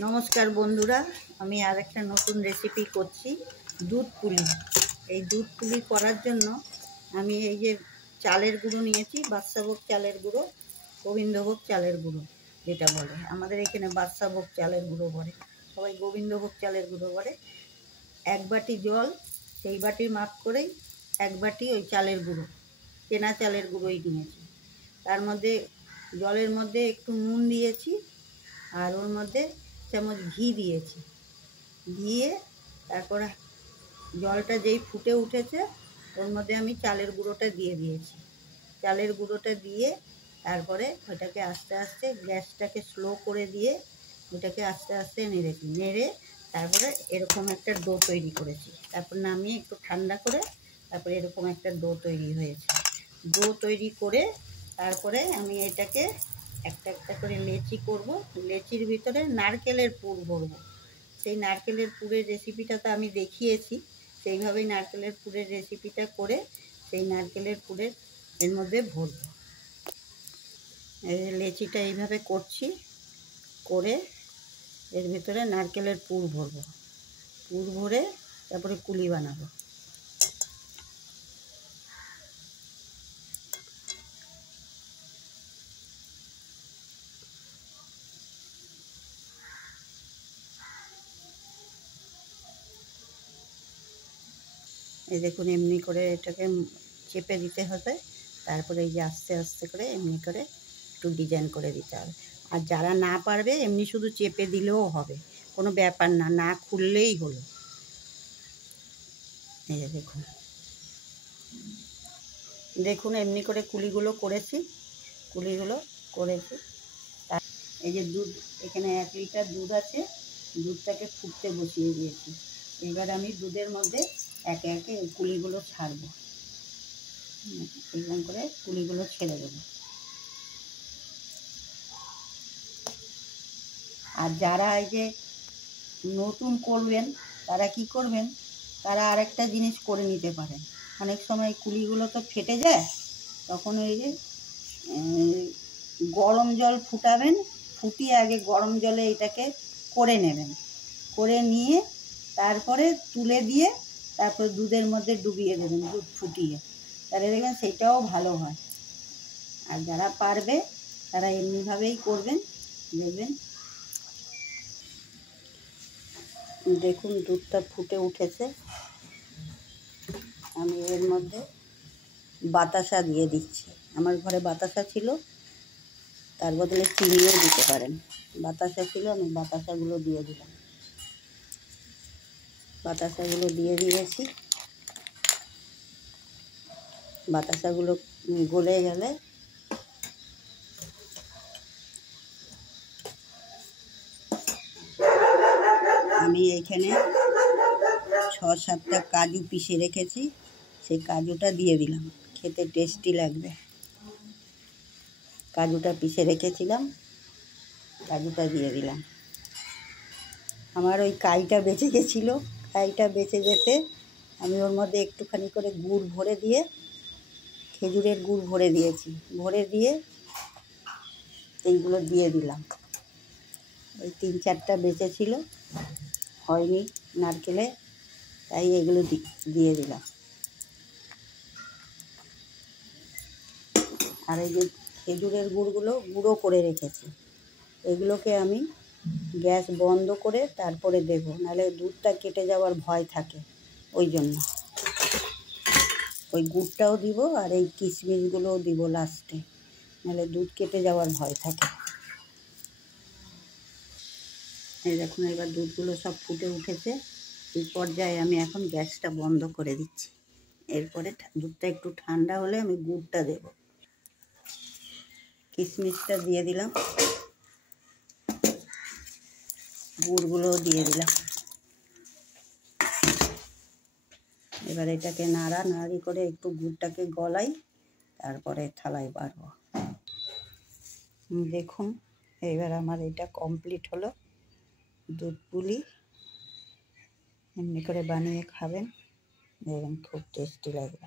নমস্কার বন্ধুরা, আমি আর একটা নতুন রেসিপি করছি, দুধ পুলি। এই দুধ পুলি করার জন্য আমি এই যে চালের গুঁড়ো নিয়েছি, বাদশাভোগ চালের গুঁড়ো, গোবিন্দভোগ চালের গুঁড়ো যেটা বলে, আমাদের এখানে বাদশাভোগ চালের গুঁড়ো বলে, সবাই গোবিন্দভোগ চালের গুঁড়ো বলে। এক বাটি জল, সেই বাটির মাপ করেই এক বাটি ওই চালের গুঁড়ো, কেনা চালের গুঁড়োই নিয়েছি। তার মধ্যে জলের মধ্যে একটু নুন দিয়েছি, আর ওর মধ্যে চামচ ঘি দিয়েছি। দিয়ে তারপর জলটা যেই ফুটে উঠেছে ওর মধ্যে আমি চালের গুঁড়োটা দিয়ে দিয়েছি। চালের গুঁড়োটা দিয়ে তারপরে ওটাকে আস্তে আস্তে গ্যাসটাকে স্লো করে দিয়ে ওটাকে আস্তে আস্তে নেড়ে তারপরে এরকম একটা ডো তৈরি করেছি। তারপর নামিয়ে একটু ঠান্ডা করে তারপরে এরকম একটা ডো তৈরি হয়েছে। ডো তৈরি করে তারপরে আমি এটাকে একটা একটা করে লেচি করব। লেচির ভিতরে নারকেলের পুর ভরবো। সেই নারকেলের পুরের রেসিপিটা তো আমি দেখিয়েছি, সেইভাবেই নারকেলের পুরের রেসিপিটা করে সেই নারকেলের পুরের এর মধ্যে ভরবো। লেচিটা এইভাবে করছি, করে এর ভিতরে নারকেলের পুর ভরবো। পুর ভরে তারপরে কুলি বানাবো। এই দেখুন, এমনি করে এটাকে চেপে দিতে হবে। তারপরে এই যে আস্তে আস্তে করে এমনি করে একটু ডিজাইন করে দিতে হবে। আর যারা না পারবে এমনি শুধু চেপে দিলেও হবে, কোনো ব্যাপার না, না খুললেই হলো। এই যে দেখুন দেখুন এমনি করে কুলিগুলো করেছি, এই যে দুধ, এখানে 1 লিটার দুধ আছে, দুধটাকে ফুটতে বসিয়ে দিয়েছি। এবার আমি দুধের মধ্যে একে একে এই কুলিগুলো ছাড়বো। এরকম করে কুলিগুলো ছেড়ে দেবো। আর যারা এই যে নতুন করবেন তারা কি করবেন, তারা আরেকটা জিনিস করে নিতে পারেন। অনেক সময় কুলিগুলো তো ফেটে যায়, তখন ওই যে গরম জল ফুটাবেন, ফুটিয়ে আগে গরম জলে এটাকে করে নেবেন, করে নিয়ে তারপরে তুলে দিয়ে তারপর দুধের মধ্যে ডুবিয়ে দেবেন, দুধ ফুটিয়ে, তাহলে দেখবেন সেটাও ভালো হয়। আর যারা পারবে তারা এমনিভাবেই করবেন, দেখবেন। দেখুন দুধটা ফুটে উঠেছে, আমি এর মধ্যে বাতাসা দিয়ে দিচ্ছি। আমার ঘরে বাতাসা ছিল, তার বদলে চিনিও দিতে পারেন। বাতাসা ছিল, আমি বাতাসাগুলো দিয়ে দিলাম। বাতাসাগুলো দিয়ে দিয়েছি। বাতাসাগুলো গলে গেলে আমি এইখানে 6-7টা কাজু পিষে রেখেছি, সেই কাজুটা দিয়ে দিলাম, খেতে টেস্টি লাগবে। কাজুটা পিষে রেখেছিলাম, কাজুটা দিয়ে দিলাম। আমার ওই কাইটা বেঁচে গেছিলো, কাইটা বেঁচে যেতে আমি ওর মধ্যে একটুখানি করে গুড় ভরে দিয়ে, খেজুরের গুড় ভরে দিয়েছি, ভরে দিয়ে এইগুলো দিয়ে দিলাম। ওই 3-4টা বেঁচে ছিল, হয়নি নারকেলে, তাই এগুলো দিয়ে দিলাম। আর এই যে খেজুরের গুড়গুলো গুঁড়ো করে রেখেছি, এগুলোকে আমি গ্যাস বন্ধ করে তারপরে দেব, নাহলে দুধটা কেটে যাওয়ার ভয় থাকে, ওই জন্য ওই গুড়টাও দিব আর এই কিশমিশগুলোও দিব লাস্টে, নাহলে দুধ কেটে যাওয়ার ভয় থাকে। এই দেখুন এবার দুধগুলো সব ফুটে উঠেছে। এই পর্যায়ে আমি এখন গ্যাসটা বন্ধ করে দিচ্ছি। এরপরে দুধটা একটু ঠান্ডা হলে আমি গুড়টা দেব, কিশমিশটা দিয়ে দিলাম, গুড়গুলোও দিয়ে দিলাম। এবার এটাকে নাড়ানাড়ি করে একটু গুড়টাকে গলাই, তারপরে থালায় বাড়বো। দেখুন এবার আমার এটা কমপ্লিট হলো, দুধ পুলি। এমনি করে বানিয়ে খাবেন, দেখবেন খুব টেস্টি লাগবে।